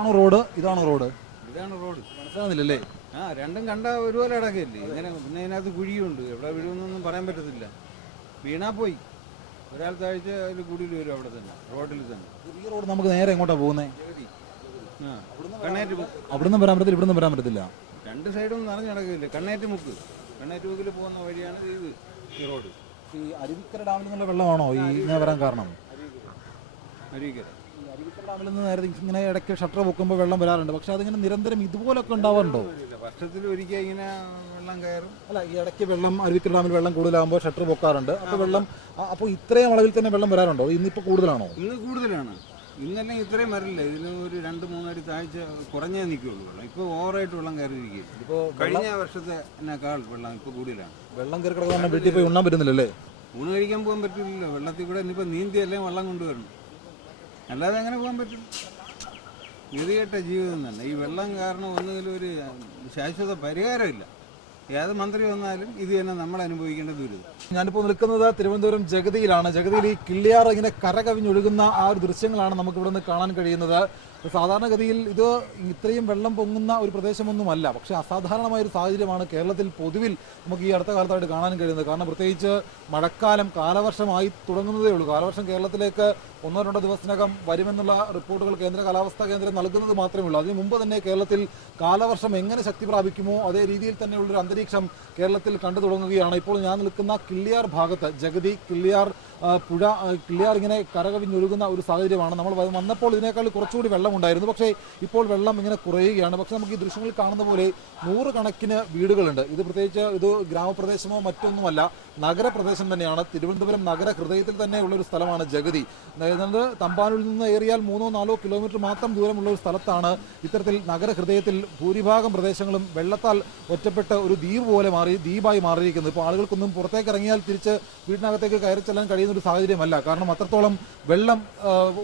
ഇതാണോ റോഡ്? ഇതാണ് റോഡ്. മനസ്സിലാകുന്നില്ലല്ലേ? രണ്ടും കണ്ട ഒരുപോലെ അടക്കല്ലേ. ഇങ്ങനെ പിന്നെ അതിനകത്ത് കുഴിയുണ്ട്, എവിടെ വീഴുമെന്നൊന്നും പറയാൻ പറ്റത്തില്ല. വീണാ പോയി. ഒരാൾ താഴ്ച അതിൽ കൂടിയിൽ വരും അവിടെ തന്നെ, റോഡിൽ തന്നെ. ഈ റോഡ് നമുക്ക് നേരെ എങ്ങോട്ടാ പോകുന്നത്? കണ്ണേറ്റ് അവിടുന്ന് വരാൻ പറ്റത്തില്ല, ഇവിടുന്ന് വരാൻ പറ്റത്തില്ല. രണ്ട് സൈഡും നിറഞ്ഞു നടക്കില്ല. കണ്ണേറ്റ് മുക്കിൽ പോകുന്ന വഴിയാണ് ഇത്, ഈ റോഡ്. ഈ അരുവിക്കര ഡാമിൽ നിന്നുള്ള വെള്ളമാണോ ഈ ഇങ്ങനെ വരാൻ കാരണം? അരുവിക്കര ഡാമിൽ നിന്ന് നേരെ ഇങ്ങനെ ഇടയ്ക്ക് ഷട്ടർ പൊക്കുമ്പോൾ വെള്ളം വരാറുണ്ട്. പക്ഷെ അതിങ്ങനെ നിരന്തരം ഇതുപോലൊക്കെ ഉണ്ടാവാറുണ്ടോ? വർഷത്തിൽ ഒരിക്കൽ ഇങ്ങനെ വെള്ളം കയറും. അല്ല, ഈ ഇടയ്ക്ക് വെള്ളം അരുവിക്കര ഡാമിൽ വെള്ളം കൂടുതലാകുമ്പോൾ ഷട്ടർ പൊക്കാറുണ്ട്. അപ്പോൾ ഇത്രയും അളവിൽ തന്നെ വെള്ളം വരാറുണ്ടോ? ഇന്നിപ്പോൾ കൂടുതലാണോ? ഇന്ന് കൂടുതലാണ്. ഇന്നല്ലേ ഇത്രയും വരില്ല. ഇതിന് ഒരു 2-3 അടി താഴ്ച കുറഞ്ഞേ നിൽക്കുകയുള്ളൂ വെള്ളം. ഇപ്പോൾ ഓവറായിട്ട് വെള്ളം കയറിയിരിക്കും. ഇപ്പോൾ കഴിഞ്ഞ വർഷത്തേക്കാൾ വെള്ളം ഇപ്പോൾ കൂടുതലാണ്. വെള്ളം കയറി കിടക്കുന്ന വീട്ടിൽ പോയി ഉണ്ണാൻ പറ്റുന്നില്ലല്ലേ? ഊണ് കഴിക്കാൻ പോകാൻ പറ്റില്ലല്ലോ. വെള്ളത്തിൽ കൂടെ ഇനിയിപ്പോൾ നീന്തിയല്ലേ വെള്ളം കൊണ്ടുവരണം. അല്ലാതെ എങ്ങനെ പോകാൻ പറ്റും? ഗതികെട്ട ജീവിതം തന്നെ. ഈ വെള്ളം കാരണം ഒന്നുകിലും ഒരു ശാശ്വത പരിഹാരമില്ല. ഏത് മന്ത്രി വന്നാലും ഇത് തന്നെ നമ്മൾ അനുഭവിക്കേണ്ട ദുരിതം. ഞാനിപ്പോൾ നിൽക്കുന്നത് തിരുവനന്തപുരം ജഗതിയിലാണ്. ജഗതിയിൽ ഈ കിള്ളിയാർ ഇങ്ങനെ കരകവിഞ്ഞൊഴുകുന്ന ആ ഒരു ദൃശ്യങ്ങളാണ് നമുക്ക് ഇവിടെ നിന്ന് കാണാൻ കഴിയുന്നത്. സാധാരണഗതിയിൽ ഇത് ഇത്രയും വെള്ളം പൊങ്ങുന്ന ഒരു പ്രദേശമൊന്നുമല്ല. പക്ഷേ അസാധാരണമായ ഒരു സാഹചര്യമാണ് കേരളത്തിൽ പൊതുവിൽ നമുക്ക് ഈ അടുത്ത കാലത്തായിട്ട് കാണാൻ കഴിയുന്നത്. കാരണം പ്രത്യേകിച്ച് മഴക്കാലം, കാലവർഷമായി തുടങ്ങുന്നതേ ഉള്ളൂ. കാലവർഷം കേരളത്തിലേക്ക് 1-2 ദിവസത്തിനകം വരുമെന്നുള്ള റിപ്പോർട്ടുകൾ കേന്ദ്ര കാലാവസ്ഥാ കേന്ദ്രം നൽകുന്നത് മാത്രമേ ഉള്ളൂ. അതിനു മുമ്പ് തന്നെ കേരളത്തിൽ കാലവർഷം എങ്ങനെ ശക്തി പ്രാപിക്കുമോ അതേ രീതിയിൽ തന്നെയുള്ളൊരു അന്തരീക്ഷം കേരളത്തിൽ കണ്ടു തുടങ്ങുകയാണ്. ഇപ്പോൾ ഞാൻ നിൽക്കുന്ന കിള്ളിയാർ ഭാഗത്ത്, ജഗതി കിള്ളിയാർ പുഴ, കിള്ളിയാർ ഇങ്ങനെ കരകവിഞ്ഞൊഴുകുന്ന ഒരു സാഹചര്യമാണ്. നമ്മൾ വന്നപ്പോൾ ഇതിനേക്കാൾ കുറച്ചുകൂടി വെള്ളമുണ്ടായിരുന്നു. പക്ഷേ ഇപ്പോൾ വെള്ളം ഇങ്ങനെ കുറയുകയാണ്. പക്ഷേ നമുക്ക് ഈ ദൃശ്യങ്ങളിൽ കാണുന്ന പോലെ 100 കണക്കിന് വീടുകളുണ്ട്. ഇത് പ്രത്യേകിച്ച് ഇത് ഗ്രാമപ്രദേശമോ മറ്റൊന്നുമല്ല, നഗരപ്രദേശം തന്നെയാണ്. തിരുവനന്തപുരം നഗര ഹൃദയത്തിൽ തന്നെ ഉള്ളൊരു സ്ഥലമാണ് ജഗതി. അതായത് തമ്പാനൂരിൽ നിന്ന് ഏറിയാൽ 3-4 കിലോമീറ്റർ മാത്രം ദൂരമുള്ള ഒരു സ്ഥലത്താണ് ഇത്തരത്തിൽ നഗരഹൃദയത്തിൽ ഭൂരിഭാഗം പ്രദേശങ്ങളും വെള്ളത്താൽ ഒറ്റപ്പെട്ട ഒരു ദ്വീപായി മാറിയിരിക്കുന്നത്. ഇപ്പോൾ ആളുകൾക്കൊന്നും പുറത്തേക്ക് ഇറങ്ങിയാൽ തിരിച്ച് വീടിനകത്തേക്ക് കയറി ചെല്ലാൻ കഴിയുന്ന ഒരു സാഹചര്യമല്ല. കാരണം അത്രത്തോളം വെള്ളം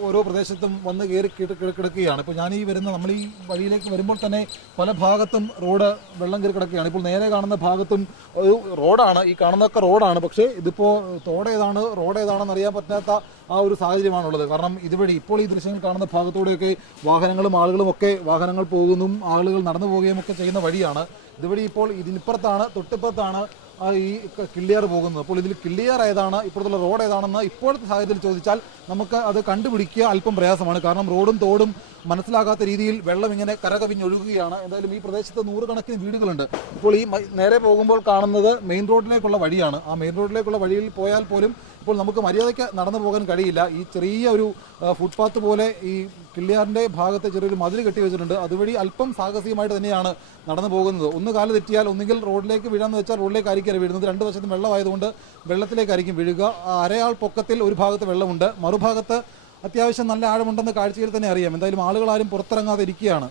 ഓരോ പ്രദേശത്തും വന്ന് കയറി കിടക്കുകയാണ്. ഇപ്പോൾ ഞാൻ നമ്മൾ ഈ വഴിയിലേക്ക് വരുമ്പോൾ തന്നെ പല ഭാഗത്തും റോഡ് വെള്ളം കയറി കിടക്കുകയാണ്. ഇപ്പോൾ നേരെ കാണുന്ന ഭാഗത്തും ഒരു റോഡാണ്, ഈ കാണുന്നതൊക്കെ റോഡാണ്. പക്ഷേ ഇതിപ്പോൾ റോഡ് ഏതാണെന്ന് അറിയാൻ പറ്റാത്ത ആ ഒരു സാഹചര്യമാണുള്ളത്. കാരണം ഇതുവഴി ഇപ്പോൾ ഈ ദൃശ്യങ്ങൾ കാണുന്ന ഭാഗത്തൂടെയൊക്കെ വാഹനങ്ങളും ആളുകളും ഒക്കെ വാഹനങ്ങൾ പോകുന്നതും ആളുകൾ നടന്നു പോവുകയും ഒക്കെ ചെയ്യുന്ന വഴിയാണ്. ഇതുവഴി ഇപ്പോൾ തൊട്ടിപ്പുറത്താണ് ഈ കിള്ളിയാർ പോകുന്നത്. അപ്പോൾ ഇതിൽ കിള്ളിയാർ ഏതാണ്, ഇപ്പോഴത്തുള്ള റോഡ് ഏതാണെന്ന് ഇപ്പോഴത്തെ സാഹചര്യത്തിൽ ചോദിച്ചാൽ നമുക്ക് അത് കണ്ടുപിടിക്കുക അല്പം പ്രയാസമാണ്. കാരണം റോഡും തോടും മനസ്സിലാകാത്ത രീതിയിൽ വെള്ളം ഇങ്ങനെ കരകവിഞ്ഞൊഴുകുകയാണ്. എന്തായാലും ഈ പ്രദേശത്ത് 100 കണക്കിന് വീടുകളുണ്ട്. ഇപ്പോൾ ഈ നേരെ പോകുമ്പോൾ കാണുന്നത് മെയിൻ റോഡിലേക്കുള്ള വഴിയാണ്. ആ മെയിൻ റോഡിലേക്കുള്ള വഴിയിൽ പോയാൽ പോലും ഇപ്പോൾ നമുക്ക് മര്യാദയ്ക്ക് നടന്നു പോകാൻ കഴിയില്ല. ഈ ചെറിയ ഒരു ഫുട്പാത്ത് പോലെ ഈ കിള്ളിയാറിൻ്റെ ഭാഗത്ത് ചെറിയൊരു മതിൽ കെട്ടി വെച്ചിട്ടുണ്ട്. അതുവഴി അല്പം സാഹസികമായിട്ട് തന്നെയാണ് നടന്നു പോകുന്നത്. ഒന്ന് കാല് തെറ്റിയാൽ ഒന്നുകിൽ റോഡിലേക്ക് വീഴാന്ന് വെച്ചാൽ റോഡിലേക്കായിരിക്കും വീഴുന്നത്. 2 വശത്തും വെള്ളമായതുകൊണ്ട് വെള്ളത്തിലേക്കായിരിക്കും വീഴുക. അരയാൾ പൊക്കത്തിൽ ഒരു ഭാഗത്ത് വെള്ളമുണ്ട്, മറുഭാഗത്ത് അത്യാവശ്യം നല്ല ആഴമുണ്ടെന്ന് കാഴ്ചയിൽ തന്നെ അറിയാം. എന്തായാലും ആളുകൾ ആരും പുറത്തിറങ്ങാതെ ഇരിക്കുകയാണ്.